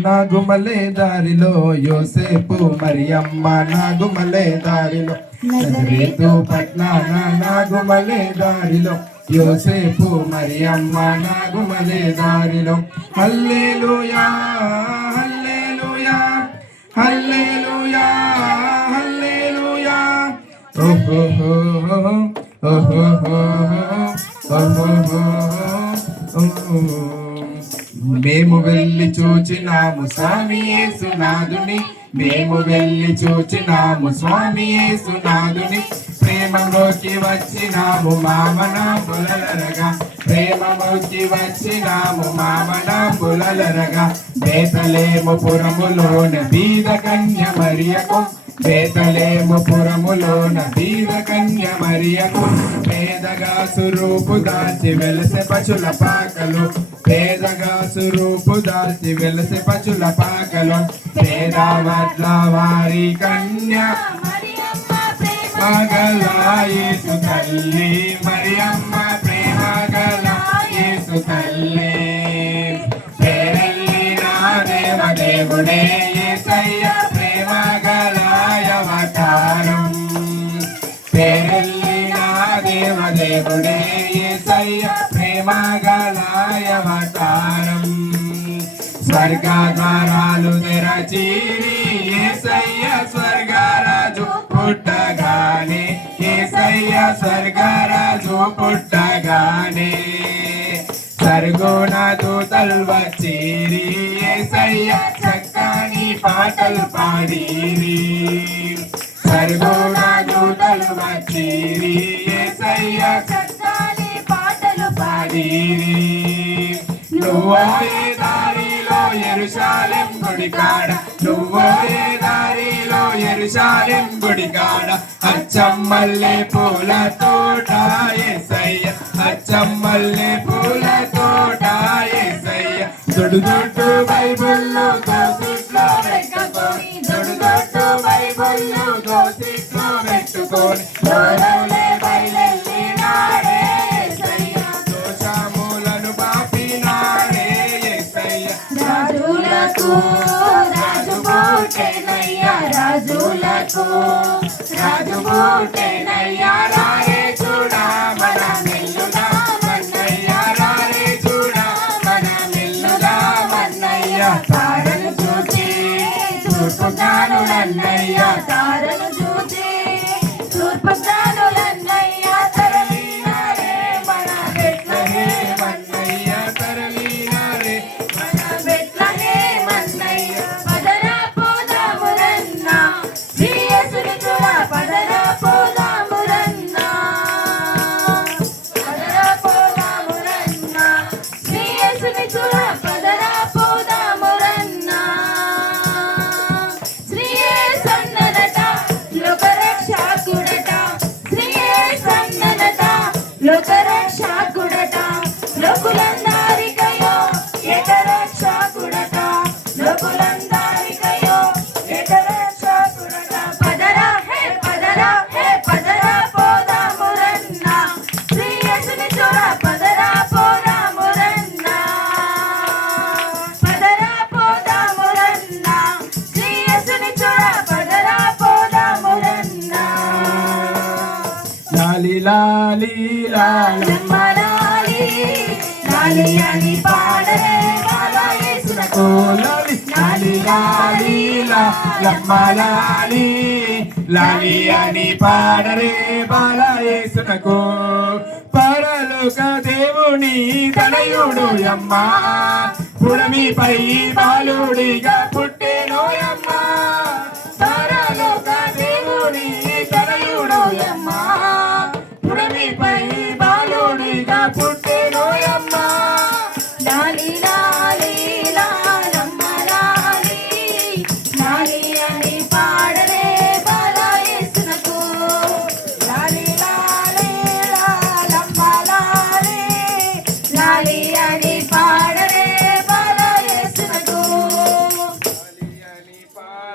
నాగుమలే దారిలో యోసేపు మరియమ్మ నాగుమలే దారిలో నజరేతు పట్నాన నాగుమలే దారిలో యోసేపు మరియమ్మ నాగుమలే దారిలో హల్లెలూయా హల్లెలూయా హల్లెలూయా హల్లెలూయా ఓహో ఓహో ఓహో మేము వెళ్ళి చూచినాము స్వామి యేసునాథుని మేము వెళ్ళి చూచినాము స్వామి యేసునాథుని ప్రేమలోకి వచ్చినాము మామన బులలరగా ప్రేమలోకి వచ్చినాము మామన బులలరగా బేతలేము పురములోన బీద కన్య మరియకు బేతలేము పురములోన బీద కన్య మరియకు పేదగా సురూపు దాచి వెలసె పశుల పాకలు పేదగా సురూపు దాచి వెలసె పశుల పాకలు పేద వడ్ల వారి కన్య మగల యేసు తల్లి మరియమ్మ ప్రేమ గల యేసు తల్లి పేరెల్లిన దేవదేవుడే యేసయ్య ప్రేమ గల అవతారం పేరెల్లిన దేవదేవుడే యేసయ్య ప్రేమ గల అవతారం స్వర్గ ద్వారాలు తెరచిరి యేసయ్య స్వర్గరాజు పుట్టగానే యేసయ్య స్వర్గరాజు పుట్టగానే సర్గుణ దూతలు వచ్చిరి యేసయ్య చక్కని పాటలు పాడిరి సర్గుణ దూతలు వచ్చిరి యేసయ్య చక్కని పాటలు పాడిరి నువ్వే దారిలో యెరూషలేం గుడి కాడ నువ్వే దారిలో యెరూషలేం గుడి కాడ అచ్చమ్మల్లే పూల తోట యేసయ్య అచ్చమ్మల్లే పూల తోట యేసయ్య దొడ్డు దొడ్డు బైబిల్లో దోసిట్లో పెట్టుకొని దొడ్డు దొడ్డు బైబిల్లో దోసిట్లో పెట్టుకొని దోరలే బయలెల్లినాడే యేసయ్య దోషములను పాపినాడే యేసయ్య రాజులకు రాజు పుట్టెనయ్యా రాజులకు రాజు పుట్టెనయ్యా రారే చూడా మన మెల్లుగా మన్నయ్యా రారే చూడా మన మెల్లుగా మన్నయ్యా తారను చూచి తూర్పు జ్ఞానులన్నయ్యా తారను చూచి తూర్పు జ్ఞానులన్నయ్యా తరలినారే మన బెత్లెహే మన్నయ్యా తరలినారే మన బెత్లెహే మన్నయ్య పదరా పోదామురన్నా శ్రీయేసుని చూడ పదరా పోదామురన్నా పదరా పోదామురన్నా శ్రీయేసుని చూడ పదరా పోదామురన్నా శ్రీయేసన్ననట లోకరక్షకుడట శ్రీయేసన్ననట లోకరక్షకుడట లోకులందరికయో ఏకరక్షకుడట లోకులందరికయో ఏకరక్షకుడట పదరా పదరా పోదామురన్నా శ్రీయేసుని చూడ పదరా పోదామురన్నా పదరా పోదామురన్నా శ్రీయేసుని చూడ పదరా పోదామురన్నా లాలి లాలి లాలమ్మ లాలి లాలి అని పాడరే బాలా యేసునకు లాలి లాలి లాలి లాలమ్మ లాలి లాలి అని పాడరే బాలా యేసునకు పరలోక దేవుని తనయుడు యమ్మ పుడమిపై బాలుడిగా పుట్టెనోయమ్మ పరలోక దేవుని తనయుడు యమ్మ పుడమిపై బాలుడిగా పుట్టెనోయమ్మ లాలి లాలి లాలమ్మ లాలి లాలి అని పాడరే బాలా యేసునకు లాలి లాలి లాలమ్మ లాలి లాలి అని పాడరే బాలా యేసునకు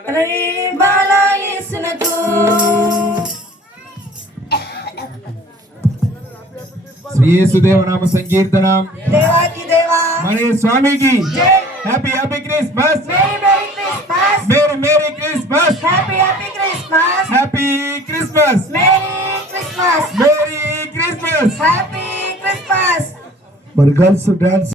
రే బాలా యేసునకు శ్రీ యేసుదేవ నామ సంకీర్తనం దేవాకి దేవా మన స్వామికి జై। Happy happy Christmas merry merry Christmas merry merry Christmas happy happy Christmas happy Christmas merry Christmas merry Christmas happy Christmas మరి గర్ల్స్ డాన్స్